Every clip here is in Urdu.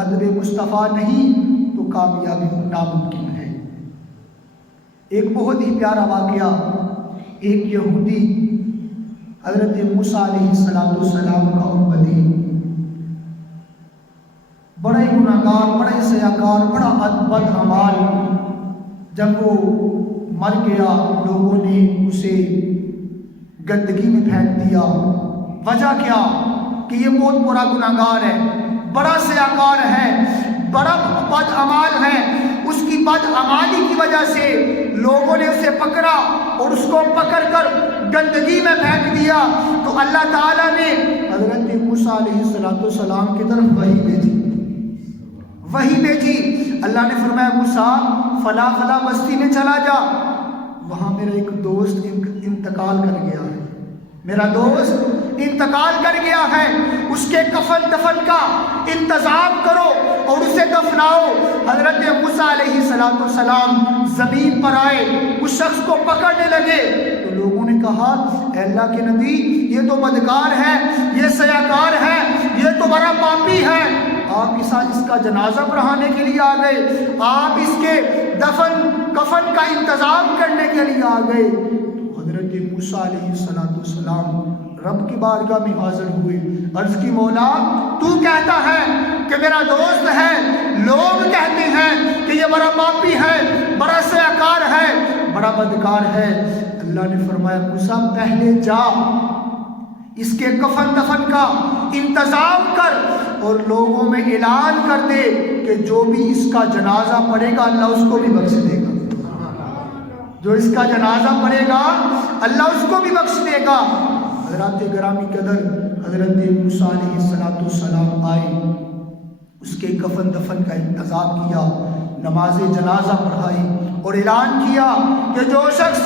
ادب مصطفیٰ نہیں تو کامیابی ناممکن ہے۔ ایک بہت ہی پیارا واقعہ، ایک یہودی حضرت موسیٰ علیہ السلام کا امتی، بڑا ہی گناہگار، بڑا ہی سیاکار، بڑا بدعمال، جب وہ مر گیا لوگوں نے اسے گندگی میں پھینک دیا۔ وجہ کیا؟ کہ یہ بہت برا گناہگار ہے، بڑا سیاکار ہے، بڑا بدعمال ہے۔ اس کی بدعمالی کی وجہ سے لوگوں نے اسے پکڑا اور اس کو پکڑ کر گندگی میں پھینک دیا۔ تو اللہ تعالیٰ نے حضرت موسیٰ علیہ السلام کی طرف وحی بھیجی۔ اللہ نے فرمایا موسیٰ فلاں بستی میں چلا جا، وہاں میرا ایک دوست انتقال کر گیا ہے، میرا دوست انتقال کر گیا ہے، اس کے کفن دفن کا انتظام کرو اور اسے دفناؤ۔ حضرت موسیٰ علیہ السلام زمین پر آئے، اس شخص کو پکڑنے لگے تو لوگوں نے کہا اے اللہ کے نبی یہ تو بدکار ہے، یہ سیاکار ہے، یہ تو بڑا پاپی ہے، آپ اس کا جنازہ پڑھانے کے لیے آ گئے، آپ اس کے کفن کا انتظام کرنے کے لیے آ گئے۔ تو حضرت موسیٰ علیہ السلام رب کی بارگاہ میں حاضر ہوئے، عرض کی مولا تو کہتا ہے کہ میرا دوست ہے، لوگ کہتے ہیں کہ یہ بڑا پاپی ہے، بڑا سیاکار ہے، بڑا بدکار ہے۔ اللہ نے فرمایا موسیٰ پہلے جا، اس کے کفن دفن کا انتظام کر اور لوگوں میں اعلان کر دے کہ جو بھی اس کا جنازہ پڑھے گا اللہ اس کو بھی بخش دے گا، جو اس کا جنازہ پڑھے گا اللہ اس کو بھی بخش دے گا۔ حضرات گرامی قدر، حضرت موسیٰ علیہ السلام آئے، اس کے کفن دفن کا انتظام کیا، نماز جنازہ پڑھائی اور اعلان کیا کہ جو شخص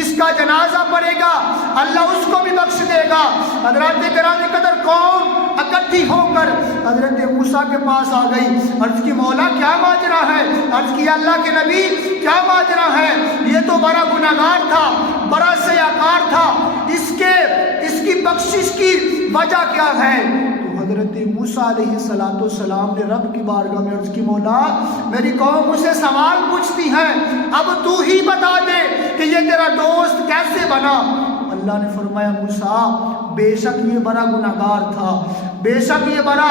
اس کا جنازہ پڑھے گا اللہ اس کو بھی بخش دے گا۔ حضرات گرامی قدر قوم اکٹھی ہو کر حضرت موسیٰ کے پاس آ گئی، عرض کی مولا کیا ماجرا ہے؟ عرض کی اللہ کے نبی کیا ماجرا ہے؟ یہ تو بڑا گناہگار تھا، بڑا سیاکار تھا، اس کی بخشش کی وجہ کیا ہے؟ تو حضرت موسیٰ علیہ السلام نے رب کی بارگاہ میں عرض کی مولا میری قوم اسے سوال پوچھتی ہے، اب تو ہی بتا دے کہ یہ تیرا دوست کیسے بنا؟ اللہ نے فرمایا موسیٰ بے شک یہ بڑا گناہگار تھا، بے شک یہ بڑا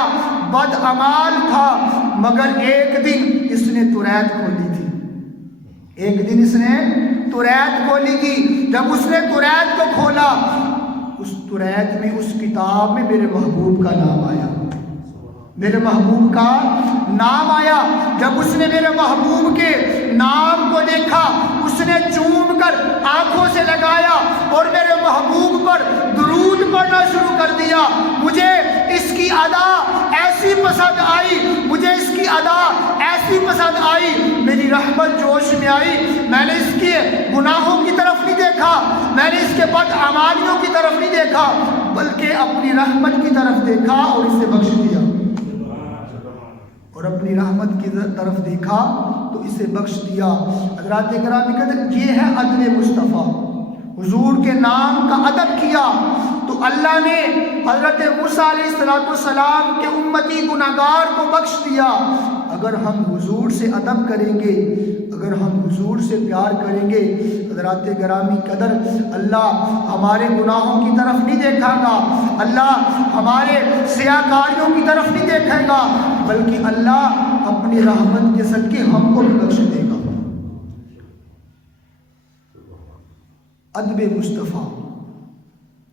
بدعمال تھا، مگر ایک دن اس نے توریت کھولی تھی، ایک دن اس نے توریت کھولی تھی۔ جب اس نے توریت کو کھولا، اس توریت میں، اس کتاب میں میرے محبوب کا نام آیا، میرے محبوب کا نام آیا۔ جب اس نے میرے محبوب کے نام کو دیکھا، اس نے چوم کر آنکھوں سے لگایا اور میرے محبوب پر درود پڑھنا شروع کر دیا۔ مجھے اس کی ادا ایسی پسند آئی، مجھے اس کی ادا ایسی پسند آئی، میری رحمت جوش میں آئی۔ میں نے اس کے گناہوں کی طرف نہیں دیکھا، میں نے اس کے بدعمالیوں کی طرف نہیں دیکھا، بلکہ اپنی رحمت کی طرف دیکھا اور اسے بخش دیا، اور اپنی رحمت کی طرف دیکھا تو اسے بخش دیا۔ حضرات گرامی قدر یہ ہے ادب مصطفیٰ، حضور کے نام کا ادب کیا تو اللہ نے حضرت موسیٰ علیہ السلام کے امتی گناہگار کو بخش دیا۔ اگر ہم حضور سے ادب کریں گے، اگر ہم حضور سے پیار کریں گے، حضرات گرامی قدر اللہ ہمارے گناہوں کی طرف نہیں دیکھا گا، اللہ ہمارے سیاکاریوں کی طرف نہیں دیکھے گا، بلکہ اللہ اپنی رحمت کے صدقے ہم کو بھی بخش دے گا۔ ادب مصطفیٰ،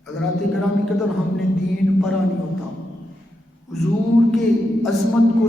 حضرات گرامی قدر ہم نے دین پڑھا نہیں ہوتا، حضور کے عظمت کو